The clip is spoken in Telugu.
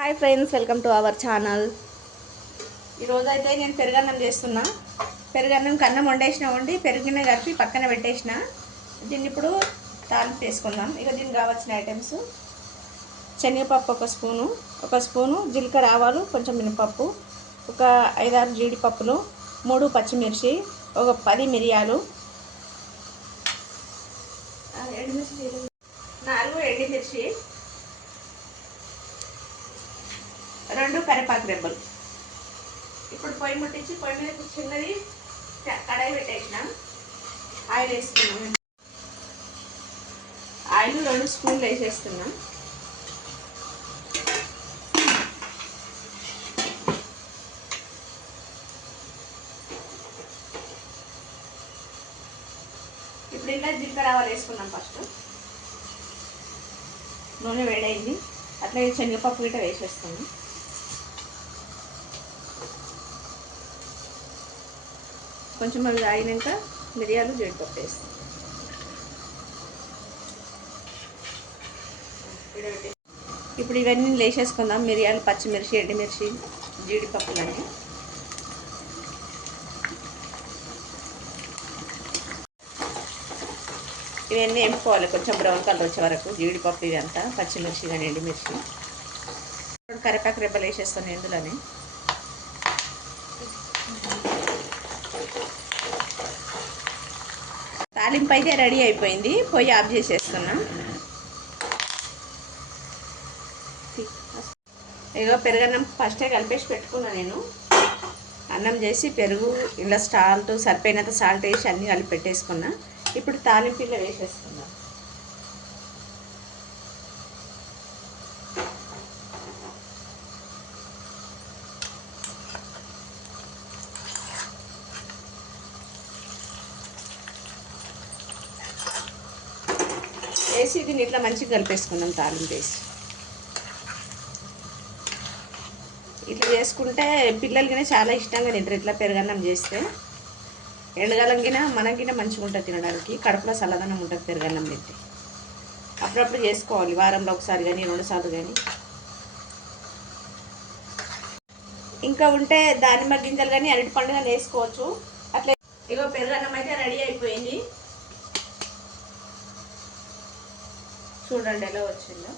Hi friends, welcome to our channel. ఈరోజు అయితే నేను పెరుగన్నం చేస్తున్నా. పెరుగన్నం కన్నం వండి పెరుగునే కలిపి పక్కన పెట్టేసిన. దీన్ని ఇప్పుడు తాలింపు వేసుకుందాం. ఇక దీనికి కావాల్సిన ఐటమ్స్: శనగపప్పు ఒక స్పూను జీలకర్ర, ఆవాలు, కొంచెం మినపప్పు, ఒక 5-6 జీడిపప్పులు, 3 పచ్చిమిర్చి, ఒక 10 మిరియాలు, 4 ఎండుమిర్చి, 2 కరివేపాకు రెబ్బలు. ఇప్పుడు పొయ్యి ముట్టించి పొయ్యి మీద చిన్నది కడాయి పెట్టేసిన. ఆయిల్ వేసుకున్నాం. ఆయిల్ 2 స్పూన్లు వేసేస్తున్నాం. ఇప్పుడు ఇలా జీలకర్ర, ఆవాలు వేసుకున్నాం. ఫస్ట్ నూనె వేడైంది. అట్లాగే శనగపప్పు గిట్ట వేసేస్తాము. కొంచెం అవి ఆగినాక మిరియాలు, జీడిపప్పు వేస్తాం. ఇప్పుడు ఇవన్నీ వేసేసుకుందాం. మిరియాలు, పచ్చిమిర్చి, ఎండుమిర్చి, జీడిపప్పులన్నీ. ఇవన్నీ ఎంపుకోవాలి కొంచెం బ్రౌన్ కలర్ వచ్చే వరకు. జీడిపప్పు ఇదంతా, పచ్చిమిర్చి కానీ ఎండుమిర్చి. ఇప్పుడు కరివేపాకు రెబ్బలు వేసేస్తాను ఇందులోనే. తాలింపు అయితే రెడీ అయిపోయింది. పొయ్యి ఆఫ్ చేసేస్తున్నాం. ఇక పెరుగన్నం ఫస్టే కలిపేసి పెట్టుకున్నా నేను. అన్నం చేసి పెరుగు ఇలా సరిపోయినంత సాల్ట్ వేసి అన్నీ కలిపి పెట్టేసుకున్నా. ఇప్పుడు తాలింపు ఇలా వేసేసుకున్నా. వేసి దీన్ని ఇట్లా మంచిగా కలిపేసుకున్నాం. తాలింపు వేసి ఇట్లా చేసుకుంటే పిల్లలకి చాలా ఇష్టంగా తింటారు. ఇట్లా పెరుగన్నం చేస్తే ఎండగలంగిన మనకిన మంచిగా ఉంటుంది తినడానికి. కడుపులో చల్లదనం ఉంటుంది పెరుగన్నం తింటే. అప్పుడప్పుడు చేసుకోవాలి, వారంలో ఒకసారి కానీ 2 సార్లు కానీ. ఇంకా ఉంటే దానిమ్మ గింజలు కానీ అరటిపండు కానీ వేసుకోవచ్చు. అట్లా ఇగో పెరుగన్నం అయితే రెడీ అయిపోయింది. చూడండి ఎలా వచ్చిందో.